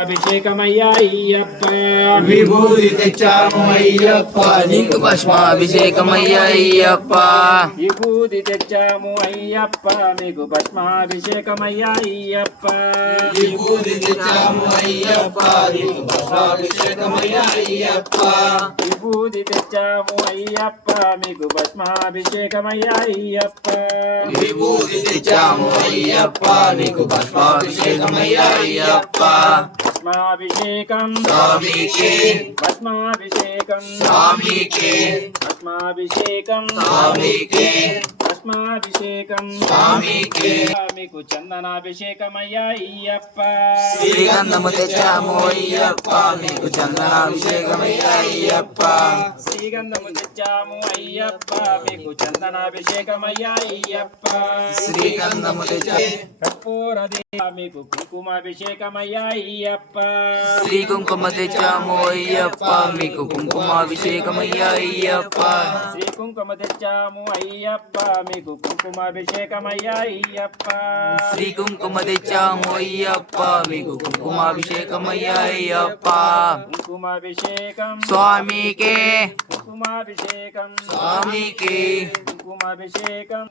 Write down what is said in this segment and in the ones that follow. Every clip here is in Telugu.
అభిషేకమయ్యా అయ్యప్ప విభూతి తెచ్చాము అయ్యప్ప నీకు భస్మాభిషేకమయ్యా అయ్యప్ప విభూతి తెచ్చాము అయ్యప్ప మీకు భస్మాభిషేకమయ్యా అయ్యప్ప విభూతి తెచ్చాము అయ్యప్ప నీకు భస్మాభిషేకమయ్యా అయ్యప్ప విభూతి తెచ్చాము అయ్యప్ప మీకు భస్మాభిషేకమయ్యా అయ్యప్ప విభూతి తెచ్చాము అయ్యప్ప నీకు భస్మాభిషేకమయ్యా అయ్యప్ప భస్మాభిషేకం స్వామికి భస్మాభిషేకం స్వామికి భస్మాభిషేకం స్వామికి భస్మాభిషేకం స్వామికి మీకు చందనాభిషేకమయ్యా అయ్యప్ప శ్రీగంధము తెచ్చాము అయ్యప్ప మీకు చందనాభిషేకమయ్యా అయ్యప్ప శ్రీగంధము తెచ్చాము అయ్యప్ప మీకు చందనాభిషేకమయ్యా అయ్యప్ప శ్రీగంధము తెచ్చాము కర్పూరదే మీకు కుంకుమాభిషేకమయ్యా అయ్యప్ప శ్రీ కుంకుమ తెచ్చాము అయ్యప్ప మీకు కుంకుమాభిషేకమయ్యా అయ్యప్ప శ్రీ కుంకుమ తెచ్చాము అయ్యప్ప మీకు కుంకుమాభిషేకమయ్యా అయ్యప్ప శ్రీ కుంకుమ తెచ్చాము అయ్యప్ప మీకు కుంకుమాభిషేకమయ్యా అయ్యప్ప కుంకుమాభిషేకం స్వామికి కుంకుమాభిషేకం స్వామికి కుంకుమాభిషేకం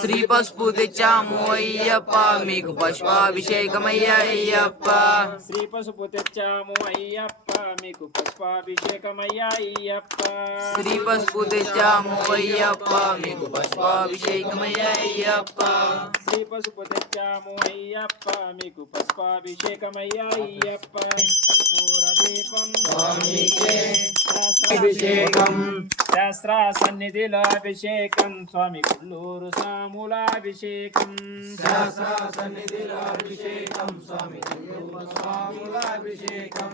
శ్రీ పసుపు తెచ్చాము అయ్యప్ప మీకు పుష్పాభిషేకమయ్యా అయ్యప్ప శ్రీ పసుపు తెచ్చాము అయ్యప్ప మీకు పుష్పాభిషేకమయ్యా అయ్యప్ప శ్రీ పసుపు తెచ్చాము అయ్యప్ప మీకు పుష్పాభిషేకమయ్యా అయ్యప్ప శ్రీ పసుపు తెచ్చాము అయ్యప్ప మీకు పుష్పాభిషేకమయ్యా అయ్యప్ప కర్పూర దీపం స్వామికి అభిషేకం శాస్త్ర సన్నిధిలో అభిషేకం స్వామి కుల్లూరు సాములాభిషేకం శాస్త్ర సన్నిధిలో అభిషేకం స్వామి స్వాములాభిషేకం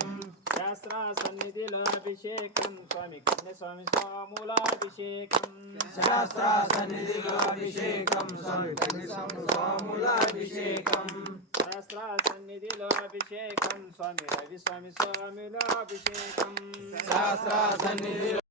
శాస్త్ర సన్నిధిలో అభిషేకం స్వామి కన్యస్వామి స్వాములాభిషేకం శాస్త్ర సన్నిధిలో అభిషేకం స్వామి స్వాములాభిషేకం శాస్త్ర సన్నిధిలో అభిషేకం స్వామి రవి స్వామి స్వాములాభిషేకం శాస్త్ర సన్నిధిలో